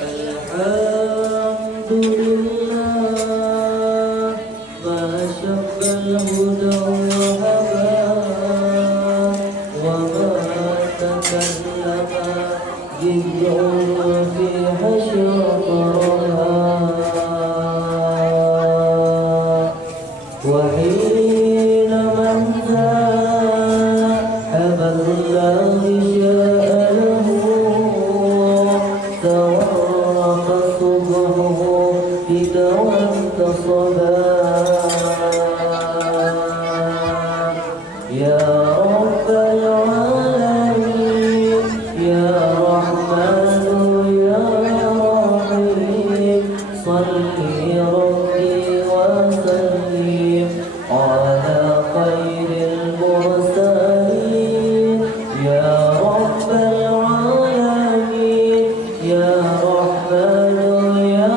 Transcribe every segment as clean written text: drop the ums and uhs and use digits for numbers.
الحمد لله ما شق الهدى وهبى وما تكلم جذع في حشر وحين من ذهب الله شاء له تورق صبحه بدوى انتصبا يا رب العالمين يا رحمن يا رحيم صلي ربي وسلم على خير المرسلين يا رب العالمين يا رحمن يا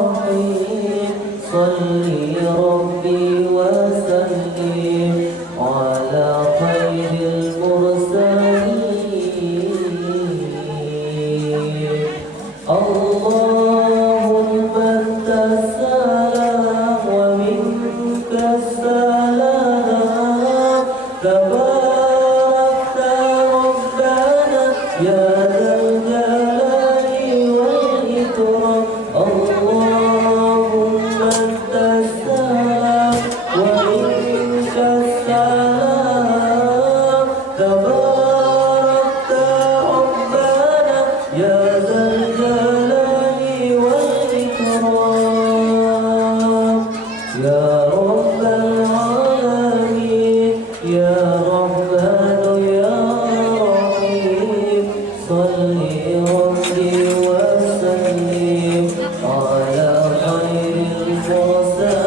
رحيم صلي ربي وسلم على خير المرسلين اللهم انت السلام ومنك السلام تباركت ربنا يا ذا الجلال والإكرام اللهم انت السلام ومنك السلام تباركت ربنا يا ذا الجلال والإكرام يا رب العالمين يا رحمن يا رحيم صلي ربي وسلم على خير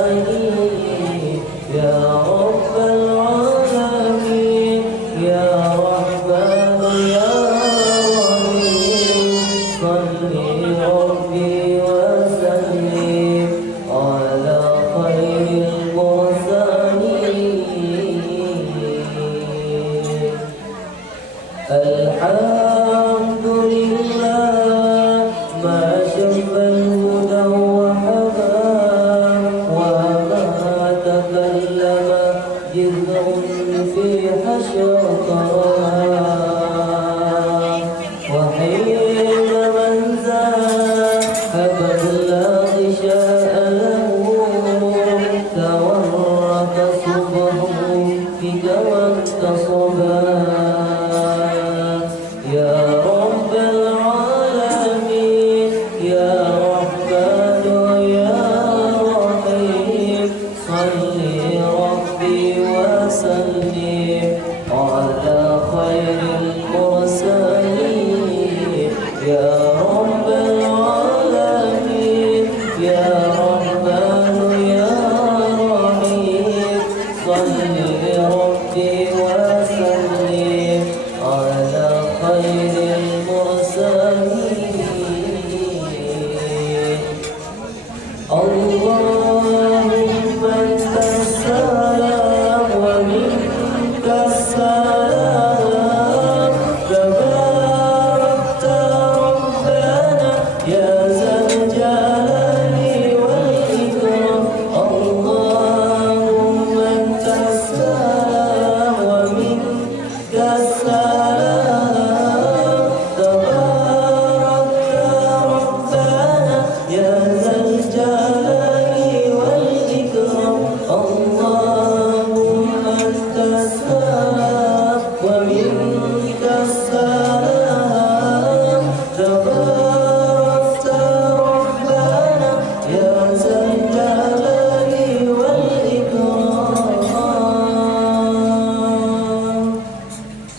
المرسلين يا رب العالمين يا رحمن يا رحيم صلي ربي وسلم على خير المرسلين الحمد لله ما شف الهدى وحبى وما تكلم جذع في حشر وحين